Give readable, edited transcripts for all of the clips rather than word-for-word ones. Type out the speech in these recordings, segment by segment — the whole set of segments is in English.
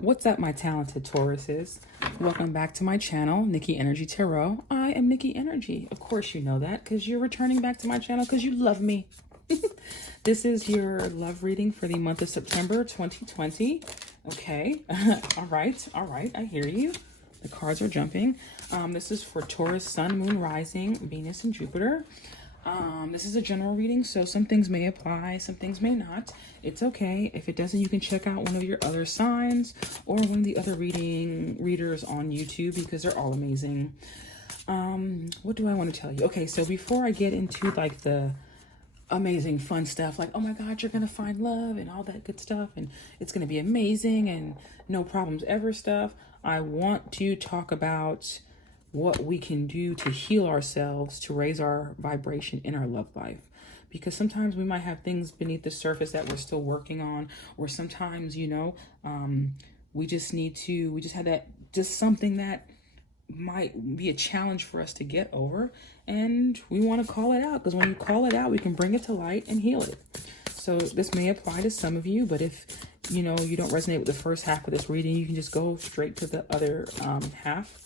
What's up, my talented Tauruses? Welcome back to my channel, Nikkienergytarot. I am Nikki Energy. Of course you know that because you're returning back to my channel because you love me. This is your love reading for the month of September 2020. Okay. All right. I hear you. The cards are jumping. This is for Taurus, Sun, Moon, Rising, Venus, and Jupiter. This is a general reading, so some things may apply, some things may not. It's okay. If it doesn't, you can check out one of your other signs or one of the other readers on YouTube because they're all amazing. What do I want to tell you? Okay, so before I get into like the amazing fun stuff, like, oh my God, you're gonna find love and all that good stuff, and it's gonna be amazing and no problems ever stuff, I want to talk about what we can do to heal ourselves, to raise our vibration in our love life. Because sometimes we might have things beneath the surface that we're still working on, or sometimes, we just have just something that might be a challenge for us to get over, and we want to call it out, because when you call it out, we can bring it to light and heal it. So this may apply to some of you, but if you don't resonate with the first half of this reading, you can just go straight to the other half.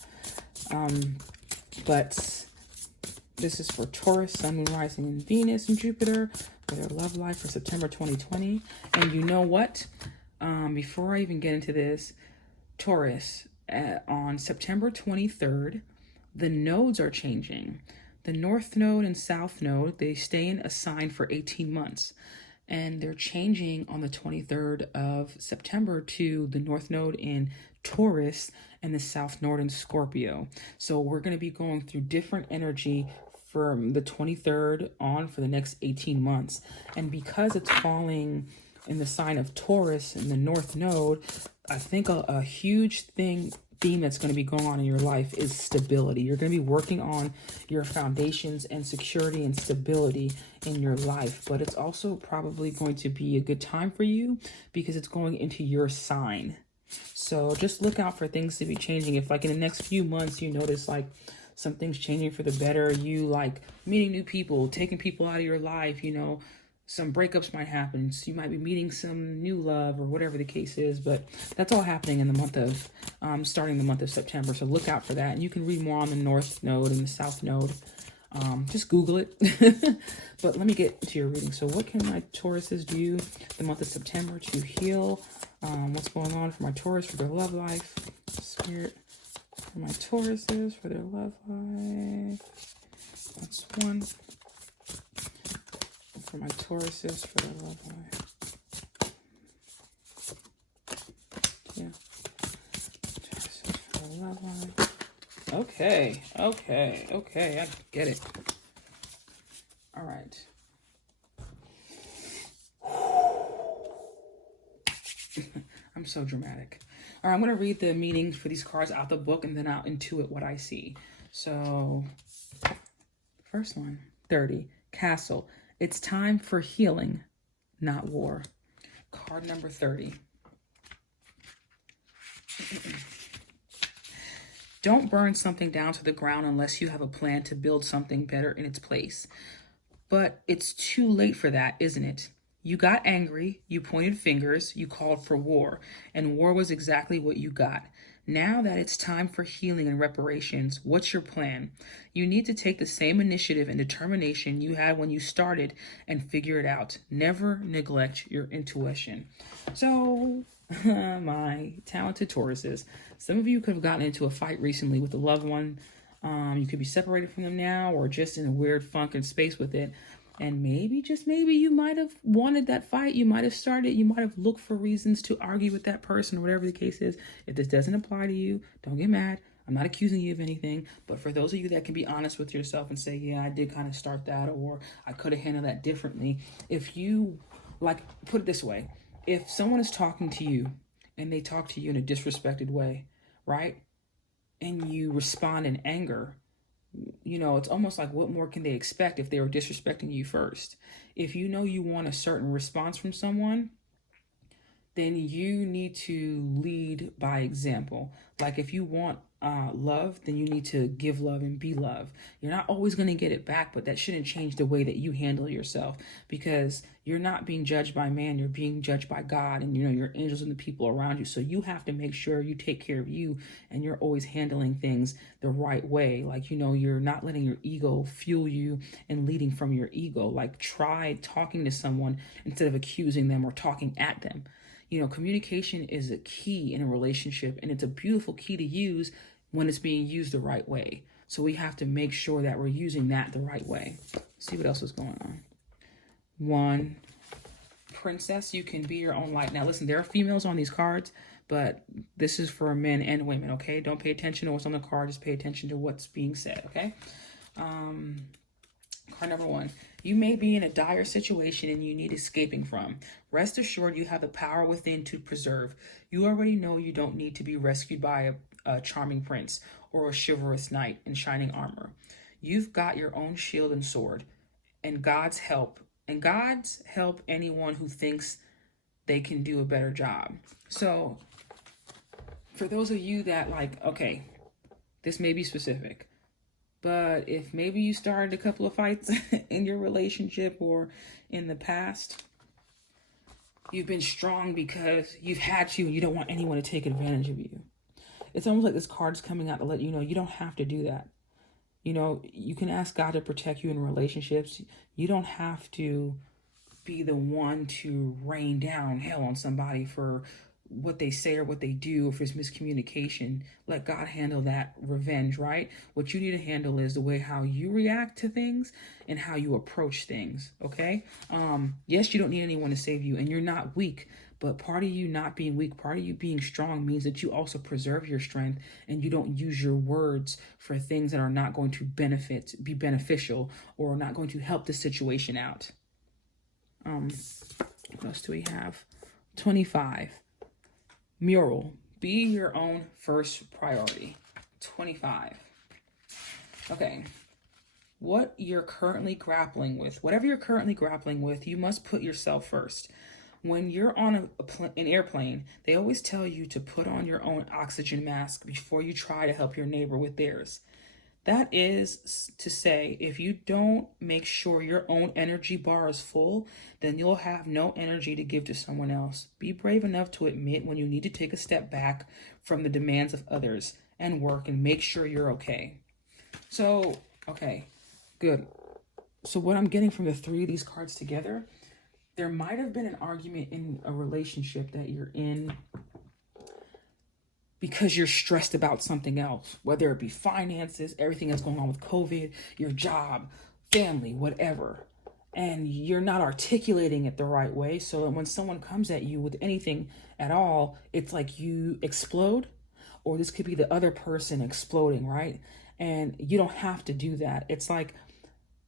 But this is for Taurus, Sun, Moon, Rising, and Venus, and Jupiter for their love life for September 2020. And you know what? Before I even get into this, Taurus, on September 23rd, the nodes are changing. The North Node and South Node, they stay in a sign for 18 months. And they're changing on the 23rd of September to the North Node in Taurus and the South Node in Scorpio. So we're going to be going through different energy from the 23rd on for the next 18 months. And because it's falling in the sign of Taurus in the North Node, I think a huge theme that's going to be going on in your life is stability. You're going to be working on your foundations and security and stability in your life, but it's also probably going to be a good time for you because it's going into your sign. So just look out for things to be changing. If like in the next few months you notice like some things changing for the better, you like meeting new people, taking people out of your life, some breakups might happen. So you might be meeting some new love or whatever the case is, but that's all happening in the month of, starting the month of September. So look out for that. And you can read more on the North Node and the South Node. Just Google it. But let me get to your reading. So what can my Tauruses do the month of September to heal? What's going on for my Taurus for their love life? Spirit for my Tauruses for their love life. That's one. For my Tauruses for their love life. Yeah. Tauruses for their love life. Okay. I get it. All right. I'm so dramatic. All right, I'm going to read the meanings for these cards out the book, and then I'll intuit what I see. So, first one, 30, Castle. It's time for healing, not war. Card number 30. Don't burn something down to the ground unless you have a plan to build something better in its place. But it's too late for that, isn't it? You got angry, you pointed fingers, you called for war, and war was exactly what you got. Now that it's time for healing and reparations, what's your plan? You need to take the same initiative and determination you had when you started and figure it out. Never neglect your intuition. So, my talented Tauruses, some of you could have gotten into a fight recently with a loved one. You could be separated from them now or just in a weird funk and space with it. And maybe, just maybe, you might have wanted that fight. You might have started. You might have looked for reasons to argue with that person, or whatever the case is. If this doesn't apply to you, don't get mad. I'm not accusing you of anything. But for those of you that can be honest with yourself and say, yeah, I did kind of start that, or I could have handled that differently. If you, put it this way. If someone is talking to you and they talk to you in a disrespected way, right? And you respond in anger, it's almost like, what more can they expect if they were disrespecting you first? If you know you want a certain response from someone, then you need to lead by example. Like if you want love, then you need to give love and be love. You're not always going to get it back, but that shouldn't change the way that you handle yourself, because you're not being judged by man, you're being judged by God, and your angels and the people around you. So you have to make sure you take care of you, and you're always handling things the right way. Like, you're not letting your ego fuel you and leading from your ego. Like, try talking to someone instead of accusing them or talking at them. Communication is a key in a relationship, and it's a beautiful key to use when it's being used the right way. So we have to make sure that we're using that the right way. Let's see what else is going on. 1, princess, you can be your own light. Now listen, there are females on these cards, but this is for men and women, okay? Don't pay attention to what's on the card, just pay attention to what's being said, okay? Card number 1, you may be in a dire situation and you need escaping from. Rest assured you have the power within to preserve. You already know you don't need to be rescued by a charming prince or a chivalrous knight in shining armor. You've got your own shield and sword, and God's help anyone who thinks they can do a better job. So for those of you that okay, this may be specific, but if maybe you started a couple of fights in your relationship or in the past, you've been strong because you've had to, and you don't want anyone to take advantage of you. It's almost like this card's coming out to let you know you don't have to do that. You can ask God to protect you in relationships. You don't have to be the one to rain down hell on somebody for what they say or what they do. If it's miscommunication, let God handle that revenge, right? What you need to handle is the way how you react to things and how you approach things, okay? Yes, you don't need anyone to save you, and you're not weak, but part of you not being weak, part of you being strong means that you also preserve your strength, and you don't use your words for things that are not going to be beneficial or not going to help the situation out. What else do we have? 25. Mural. Be your own first priority. 25. Okay. Whatever you're currently grappling with, you must put yourself first. When you're on an airplane, they always tell you to put on your own oxygen mask before you try to help your neighbor with theirs. That is to say, if you don't make sure your own energy bar is full, then you'll have no energy to give to someone else. Be brave enough to admit when you need to take a step back from the demands of others and work and make sure you're okay. So, okay, good. So what I'm getting from the 3 of these cards together, there might have been an argument in a relationship that you're in because you're stressed about something else, whether it be finances, everything that's going on with COVID, your job, family, whatever. And you're not articulating it the right way. So when someone comes at you with anything at all, it's like you explode, or this could be the other person exploding, right? And you don't have to do that. It's like,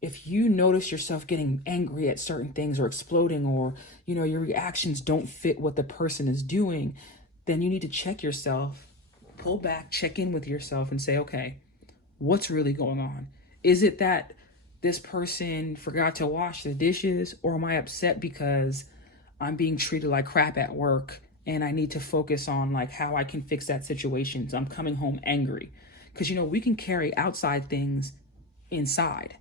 if you notice yourself getting angry at certain things or exploding, or, your reactions don't fit what the person is doing, then you need to check yourself, pull back, check in with yourself and say, okay, what's really going on? Is it that this person forgot to wash the dishes, or am I upset because I'm being treated like crap at work and I need to focus on how I can fix that situation? So I'm coming home angry. Because, we can carry outside things inside.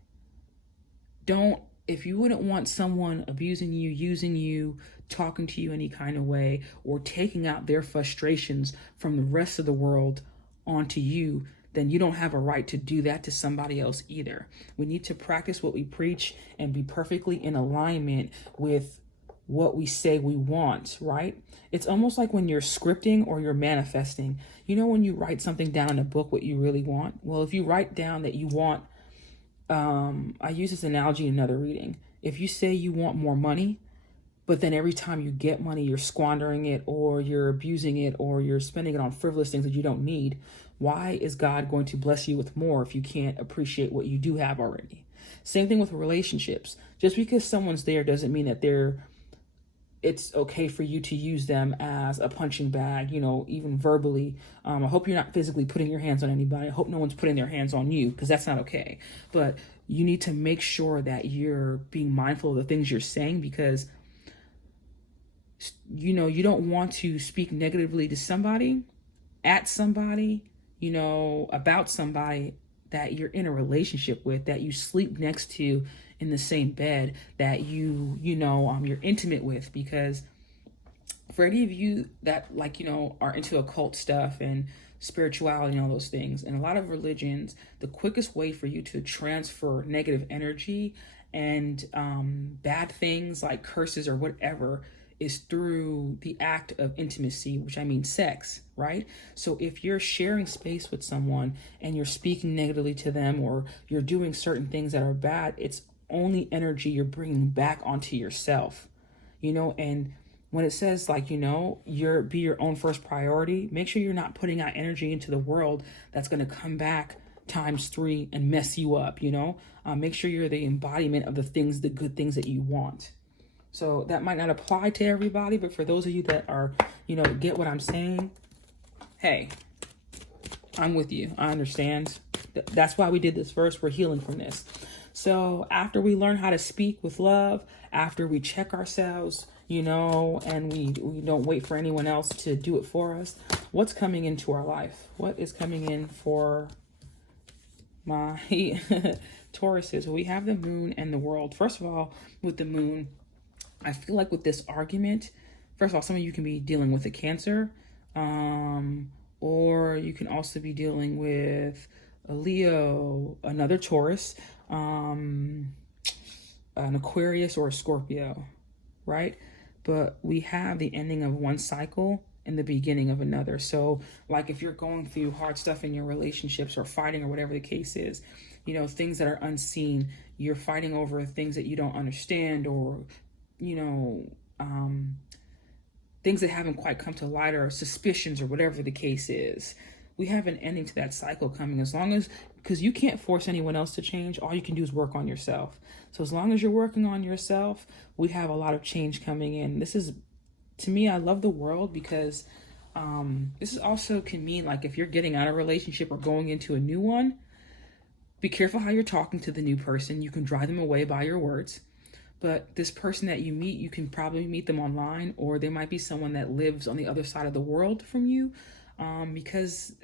If you wouldn't want someone abusing you, using you, talking to you any kind of way, or taking out their frustrations from the rest of the world onto you, then you don't have a right to do that to somebody else either. We need to practice what we preach and be perfectly in alignment with what we say we want, right? It's almost like when you're scripting or you're manifesting. When you write something down in a book, what you really want? Well, if you write down that you want, I use this analogy in another reading. If you say you want more money, but then every time you get money, you're squandering it, or you're abusing it, or you're spending it on frivolous things that you don't need, why is God going to bless you with more if you can't appreciate what you do have already? Same thing with relationships. Just because someone's there doesn't mean that it's okay for you to use them as a punching bag, even verbally. I hope you're not physically putting your hands on anybody. I hope no one's putting their hands on you, because that's not okay. But you need to make sure that you're being mindful of the things you're saying, because you don't want to speak negatively to somebody, at somebody, about somebody that you're in a relationship with, that you sleep next to in the same bed, that you're intimate with. Because for any of you that are into occult stuff and spirituality and all those things, and a lot of religions, the quickest way for you to transfer negative energy and bad things like curses or whatever is through the act of intimacy, which I mean sex, right? So if you're sharing space with someone and you're speaking negatively to them, or you're doing certain things that are bad, it's only energy you're bringing back onto yourself, and when it says be your own first priority, make sure you're not putting out energy into the world that's going to come back ×3 and mess you up. Make sure you're the embodiment of the good things that you want. So that might not apply to everybody, but for those of you that are, get what I'm saying, hey, I'm with you. I understand. That's why we did this first. We're healing from this. So after we learn how to speak with love, after we check ourselves, and we don't wait for anyone else to do it for us, what's coming into our life? What is coming in for my Tauruses? We have the moon and the world. First of all, with the moon, I feel like with this argument, first of all, some of you can be dealing with a Cancer, or you can also be dealing with a Leo, another Taurus, an Aquarius, or a Scorpio, right? But we have the ending of one cycle and the beginning of another. So like if you're going through hard stuff in your relationships or fighting or whatever the case is, things that are unseen, you're fighting over things that you don't understand, or things that haven't quite come to light, or suspicions, or whatever the case is. We have an ending to that cycle coming, because you can't force anyone else to change. All you can do is work on yourself. So as long as you're working on yourself, we have a lot of change coming in. This is, to me, I love the world, because this is also can mean like if you're getting out of a relationship or going into a new one, be careful how you're talking to the new person. You can drive them away by your words. But this person that you meet, you can probably meet them online, or they might be someone that lives on the other side of the world from you, because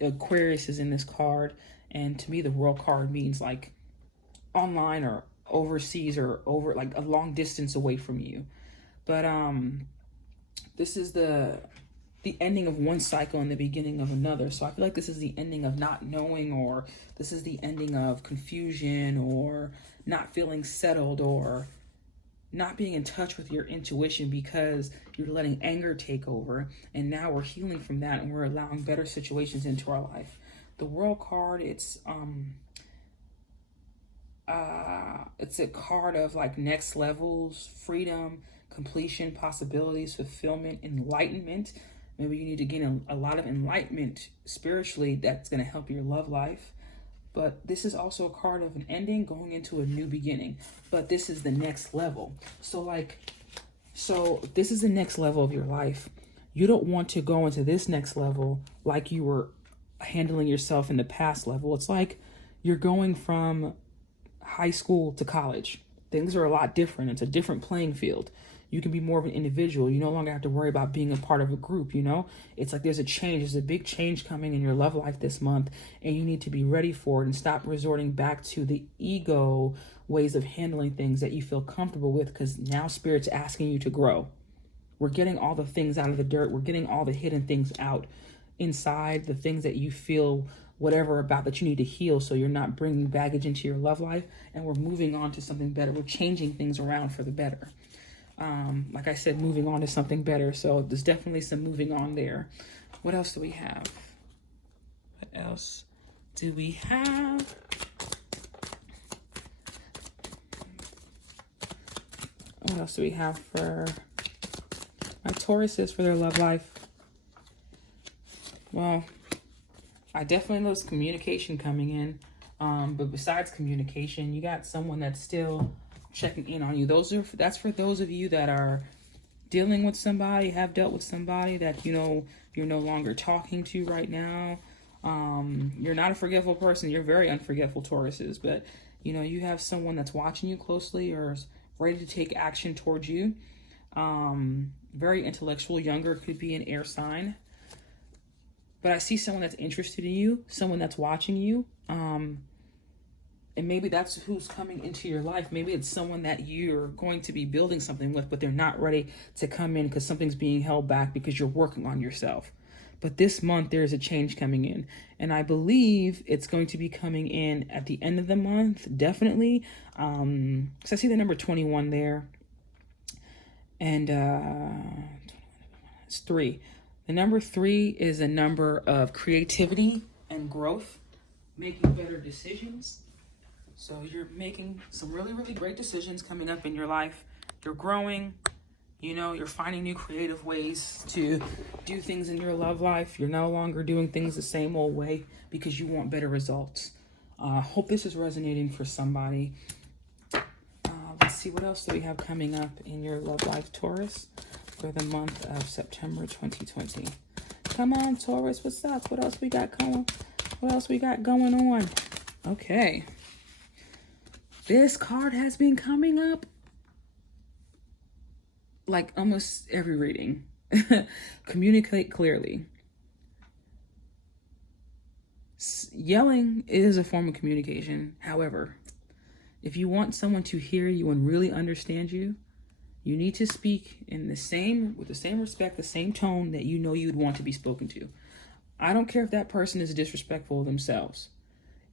Aquarius is in this card. And to me, the world card means like online or overseas, or over like a long distance away from you. But this is the ending of one cycle and the beginning of another. So I feel like this is the ending of not knowing, or this is the ending of confusion, or not feeling settled, or not being in touch with your intuition because you're letting anger take over. And now we're healing from that, and we're allowing better situations into our life. The World card, it's a card of like next levels, freedom, completion, possibilities, fulfillment, enlightenment. Maybe you need to gain a lot of enlightenment spiritually that's going to help your love life. But this is also a card of an ending going into a new beginning. But this is the next level. So this is the next level of your life. You don't want to go into this next level like you were handling yourself in the past level. It's like you're going from high school to college. Things are a lot different. It's a different playing field. You can be more of an individual. You no longer have to worry about being a part of a group, It's like there's a change. There's a big change coming in your love life this month, and you need to be ready for it and stop resorting back to the ego ways of handling things that you feel comfortable with, because now Spirit's asking you to grow. We're getting all the things out of the dirt. We're getting all the hidden things out inside, the things that you feel whatever about that you need to heal, so you're not bringing baggage into your love life, and we're moving on to something better. We're changing things around for the better. Like I said, moving on to something better. So there's definitely some moving on there. What else do we have? What else do we have? What else do we have for my Tauruses for their love life? Well, I definitely noticed communication coming in. But besides communication, you got someone that's still checking in on you. That's for those of you that are dealing with somebody, have dealt with somebody that you're no longer talking to right now. You're not a forgetful person. You're very unforgetful, Tauruses, but you have someone that's watching you closely or is ready to take action towards you. Very intellectual, younger, could be an air sign. But I see someone that's interested in you, someone that's watching you. And maybe that's who's coming into your life. Maybe it's someone that you're going to be building something with, but they're not ready to come in because something's being held back because you're working on yourself. But this month, there is a change coming in. And I believe it's going to be coming in at the end of the month, definitely. So I see the number 21 there. And it's 3. The number 3 is a number of creativity and growth, making better decisions. So you're making some really, really great decisions coming up in your life. You're growing, you're finding new creative ways to do things in your love life. You're no longer doing things the same old way because you want better results. Hope this is resonating for somebody. Let's see, what else do we have coming up in your love life, Taurus, for the month of September 2020? Come on, Taurus, what's up? What else we got going? What else we got going on? Okay. This card has been coming up like almost every reading. Communicate clearly. Yelling is a form of communication. However, if you want someone to hear you and really understand you, you need to speak with the same respect, the same tone that you'd want to be spoken to. I don't care if that person is disrespectful themselves.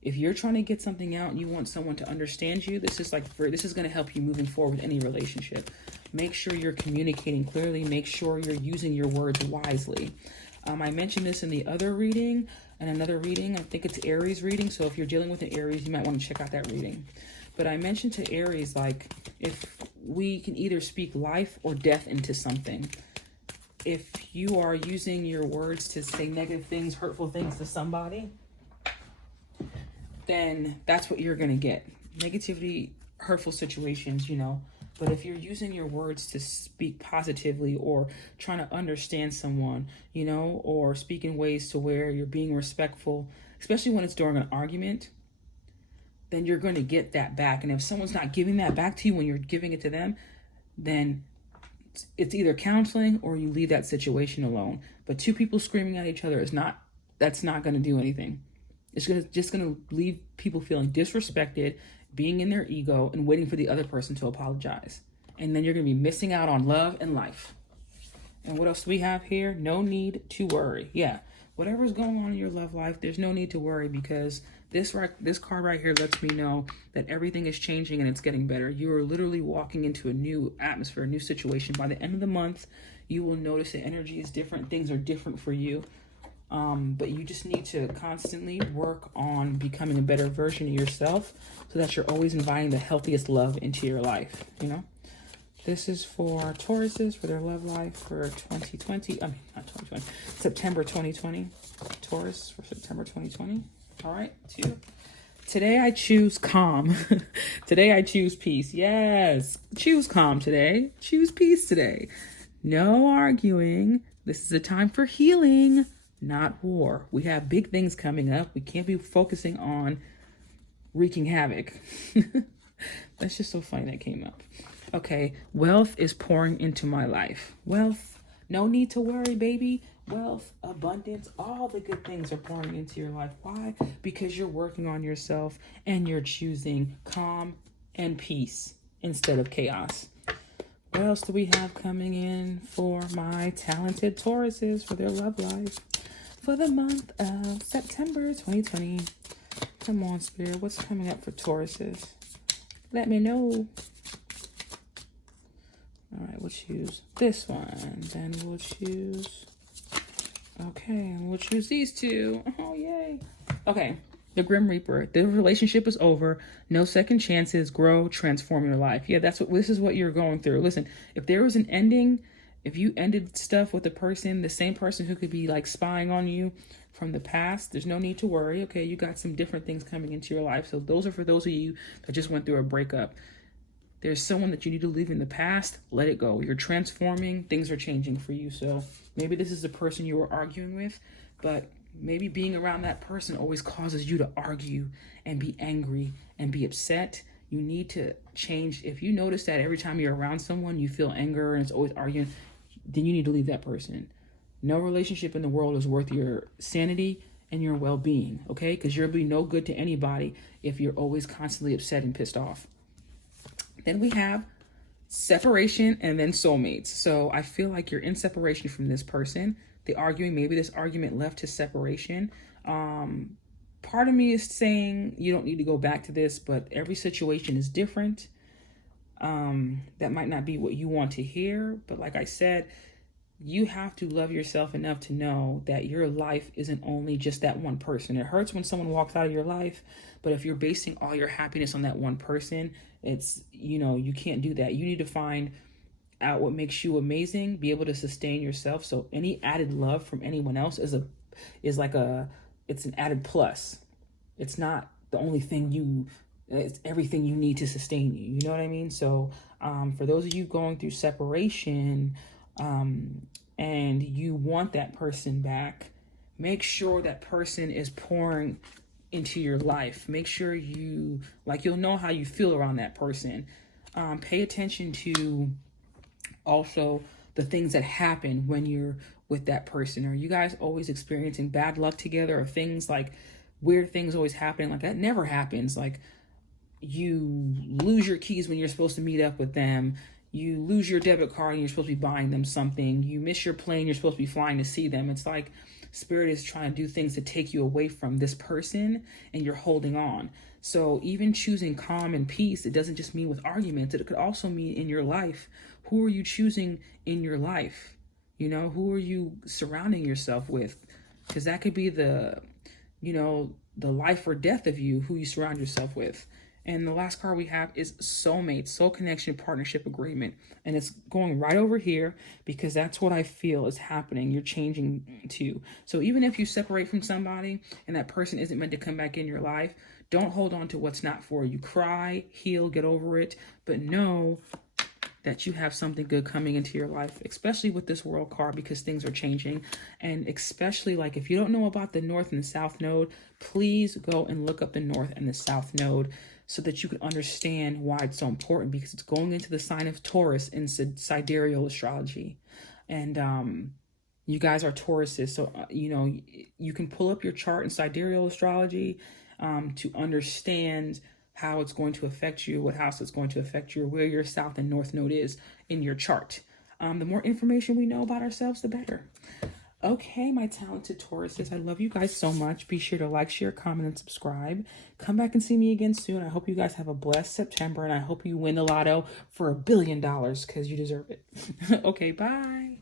If you're trying to get something out and you want someone to understand you, this is going to help you moving forward with any relationship. Make sure you're communicating clearly. Make sure you're using your words wisely. I mentioned this in the other reading and another reading. I think it's Aries reading. So if you're dealing with an Aries, you might want to check out that reading. But I mentioned to Aries, like, if we can either speak life or death into something. If you are using your words to say negative things, hurtful things to somebody, then that's what you're going to get. Negativity, hurtful situations, But if you're using your words to speak positively or trying to understand someone, or speak in ways to where you're being respectful, especially when it's during an argument, then you're going to get that back. And if someone's not giving that back to you when you're giving it to them, then it's either counseling or you leave that situation alone. But 2 people screaming at each other that's not going to do anything. It's just going to leave people feeling disrespected, being in their ego, and waiting for the other person to apologize. And then you're going to be missing out on love and life. And what else do we have here? No need to worry. Yeah, whatever's going on in your love life, there's no need to worry because this card right here lets me know that everything is changing and it's getting better. You are literally walking into a new atmosphere, a new situation. By the end of the month, you will notice the energy is different. Things are different for you. But you just need to constantly work on becoming a better version of yourself so that you're always inviting the healthiest love into your life, This is for Tauruses, for their love life for 2020. I mean, not 2020, September 2020. Taurus for September 2020. All right, 2. Today I choose calm. Today I choose peace. Yes, choose calm today. Choose peace today. No arguing. This is a time for healing, not war. We have big things coming up. We can't be focusing on wreaking havoc. That's just so funny that came up. Okay, wealth is pouring into my life. Wealth, no need to worry, baby. Wealth, abundance, all the good things are pouring into your life. Why? Because you're working on yourself and you're choosing calm and peace instead of chaos. What else do we have coming in for my talented Tauruses for their love life for the month of September 2020? Come on, Spirit. What's coming up for Tauruses? Let me know. All right, we'll choose this one. Then we'll choose... Okay, and we'll choose these 2. Oh, yay. Okay, the Grim Reaper. The relationship is over. No second chances. Grow, transform your life. Yeah, this is what you're going through. Listen, if there was an ending, if you ended stuff with a person, the same person who could be like spying on you from the past, there's no need to worry. Okay, you got some different things coming into your life. So those are for those of you that just went through a breakup. There's someone that you need to leave in the past. Let it go. You're transforming. Things are changing for you. So maybe this is the person you were arguing with, but maybe being around that person always causes you to argue and be angry and be upset. You need to change. If you notice that every time you're around someone, you feel anger and it's always arguing, then you need to leave that person. No relationship in the world is worth your sanity and your well-being, okay? Because you'll be no good to anybody if you're always constantly upset and pissed off. Then we have separation and then soulmates. So I feel like you're in separation from this person. The arguing, maybe this argument left to separation. Part of me is saying you don't need to go back to this, but every situation is different. That might not be what you want to hear, but like I said, you have to love yourself enough to know that your life isn't only just that one person. It hurts when someone walks out of your life, but if you're basing all your happiness on that one person, it's, you can't do that. You need to find out what makes you amazing, be able to sustain yourself. So any added love from anyone else is it's an added plus. It's not the only thing it's everything you need to sustain you. You know what I mean? So for those of you going through separation, and you want that person back, make sure that person is pouring into your life. Make sure you'll know how you feel around that person. Pay attention to also the things that happen when you're with that person. Are you guys always experiencing bad luck together, or things like weird things always happening? Like that never happens. Like you lose your keys when you're supposed to meet up with them. You lose your debit card and you're supposed to be buying them something. You miss your plane, you're supposed to be flying to see them. It's like Spirit is trying to do things to take you away from this person and you're holding on. So even choosing calm and peace, it doesn't just mean with arguments. It could also mean in your life. Who are you choosing in your life? Who are you surrounding yourself with? Because that could be the life or death of you, who you surround yourself with. And the last card we have is soulmate, soul connection, partnership agreement. And it's going right over here because that's what I feel is happening. You're changing to. So even if you separate from somebody and that person isn't meant to come back in your life, don't hold on to what's not for you. Cry, heal, get over it. But know that you have something good coming into your life, especially with this World card, because things are changing. And especially like if you don't know about the North and the South Node, please go and look up the North and the South Node, so that you can understand why it's so important, because it's going into the sign of Taurus in sidereal astrology. And you guys are Tauruses. So, you can pull up your chart in sidereal astrology to understand how it's going to affect you, what house it's going to affect you, where your South and North Node is in your chart. The more information we know about ourselves, the better. Okay, my talented Tauruses, I love you guys so much. Be sure to like, share, comment, and subscribe. Come back and see me again soon. I hope you guys have a blessed September, and I hope you win the lotto for $1 billion, because you deserve it. Okay, bye.